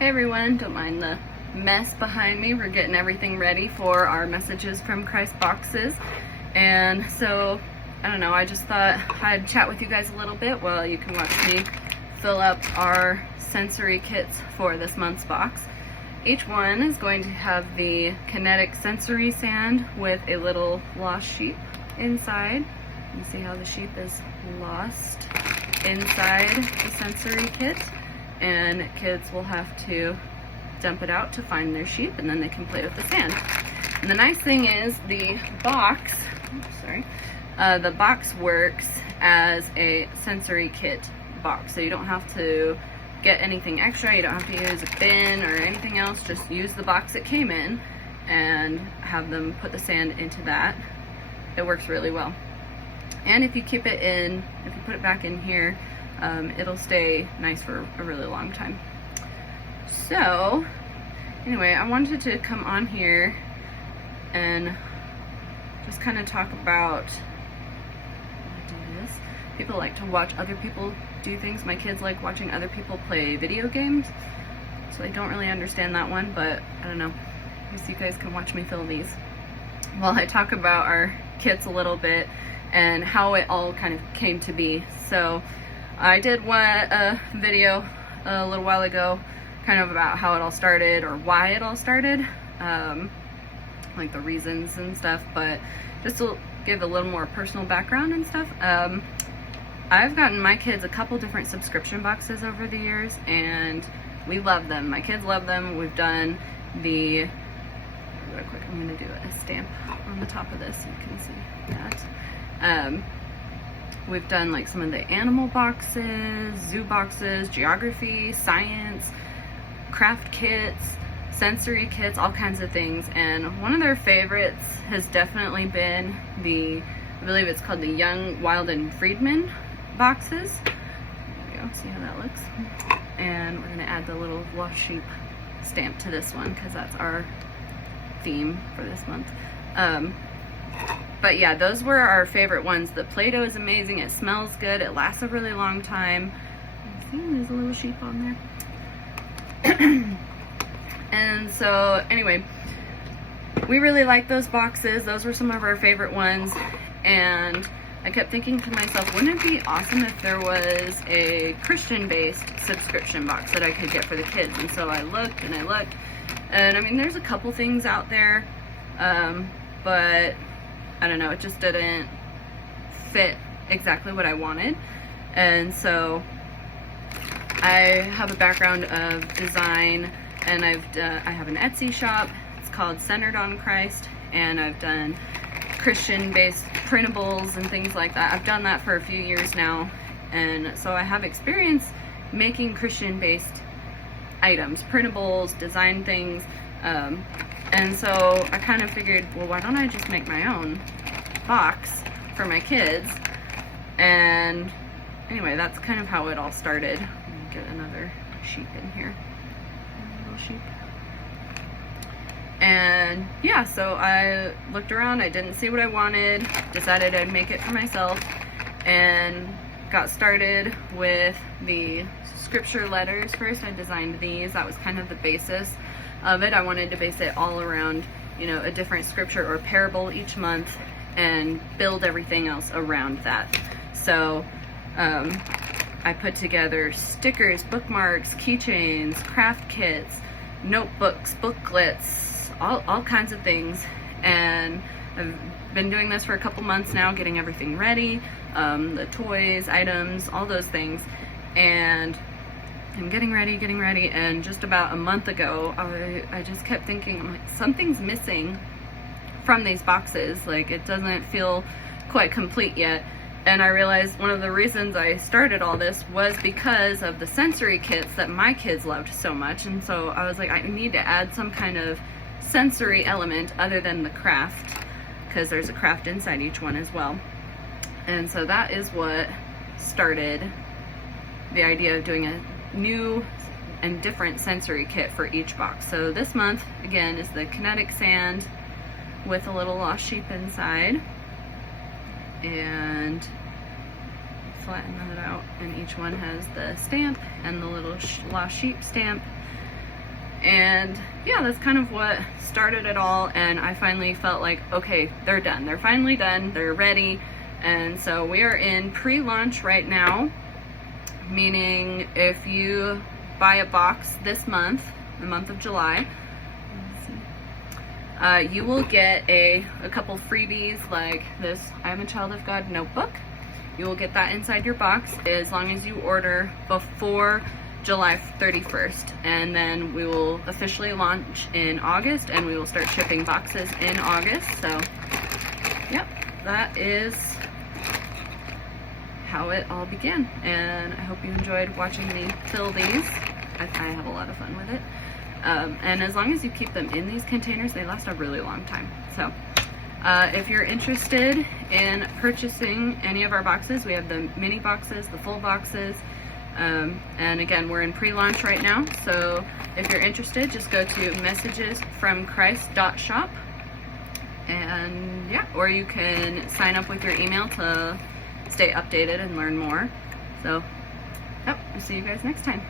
Hey everyone, don't mind the mess behind me. We're getting everything ready for our Messages from Christ boxes. And so, I don't know, I just thought I'd chat with you guys a little bit while you can watch me fill up our sensory kits for this month's box. Each one is going to have the kinetic sensory sand with a little lost sheep inside. You see how the sheep is lost inside the sensory kit, and kids will have to dump it out to find their sheep, and then they can play with the sand. And the nice thing is the box, the box works as a sensory kit box, so you don't have to get anything extra. You don't have to use a bin or anything else. Just use the box it came in and have them put the sand into that. It works really well. And if you keep it in, if you put it back in here, it'll stay nice for a really long time. So anyway, I wanted to come on here and just kind of talk about this. People like to watch other people do things. My kids like watching other people play video games, so I don't really understand that one, but I don't know. I guess you guys can watch me fill these while I talk about our kits a little bit and how it all kind of came to be. So I did a video a little while ago kind of about how it all started or why it all started, like the reasons and stuff, but just to give a little more personal background and stuff. I've gotten my kids a couple different subscription boxes over the years, and we love them. My kids love them. We've done the, real quick, I'm going to do a stamp on the top of this so you can see that. We've done like some of the animal boxes, zoo boxes, geography, science, craft kits, sensory kits, all kinds of things. And one of their favorites has definitely been the, I believe it's called the Young, Wild, and Friedman boxes. There we go, see how that looks. And we're gonna add the little lost sheep stamp to this one because that's our theme for this month. But yeah, those were our favorite ones. The Play-Doh is amazing, it smells good, it lasts a really long time. See, there's a little sheep on there. And so anyway, we really like those boxes. Those were some of our favorite ones, and I kept thinking to myself, wouldn't it be awesome if there was a Christian-based subscription box that I could get for the kids? And so I looked and I looked, and I mean, there's a couple things out there, but I don't know, it just didn't fit exactly what I wanted. And so I have a background of design, and I have an Etsy shop. It's called Centered on Christ, and I've done Christian-based printables and things like that. I've done that for a few years now, and so I have experience making Christian-based items, printables, design things, and so I kind of figured, well, why don't I just make my own box for my kids? And anyway, that's kind of how it all started. Let me get another sheep in here. A little sheep. And yeah, so I looked around, I didn't see what I wanted, decided I'd make it for myself, and got started with the scripture letters first. I designed these. That was kind of the basis of it. I wanted to base it all around, you know, a different scripture or parable each month and build everything else around that. So I put together stickers, bookmarks, keychains, craft kits, notebooks, booklets, all kinds of things. And I've been doing this for a couple months now, getting everything ready, the toys, items, all those things. And I'm getting ready, and just about a month ago, I just kept thinking, I'm like, something's missing from these boxes. Like, it doesn't feel quite complete yet. And I realized one of the reasons I started all this was because of the sensory kits that my kids loved so much. And so I was like, I need to add some kind of sensory element other than the craft, because there's a craft inside each one as well. And so that is what started the idea of doing a new and different sensory kit for each box. So this month, again, is the kinetic sand with a little lost sheep inside. And flatten that out, and each one has the stamp and the little lost sheep stamp. And yeah, that's kind of what started it all, and I finally felt like, okay, they're done. They're finally done. They're ready. And so we are in pre-launch right now, meaning if you buy a box this month, the month of July, you will get a couple freebies like this I Am a Child of God notebook. You will get that inside your box as long as you order before July 31st, and then we will officially launch in August, and we will start shipping boxes in August. So yep, that is how it all began, and I hope you enjoyed watching me fill these. I have a lot of fun with it. And as long as you keep them in these containers, they last a really long time. So if you're interested in purchasing any of our boxes, we have the mini boxes, the full boxes, and again, we're in pre-launch right now. So if you're interested, just go to messagesfromchrist.shop, and yeah, or you can sign up with your email to stay updated and learn more. So yep, I'll see you guys next time.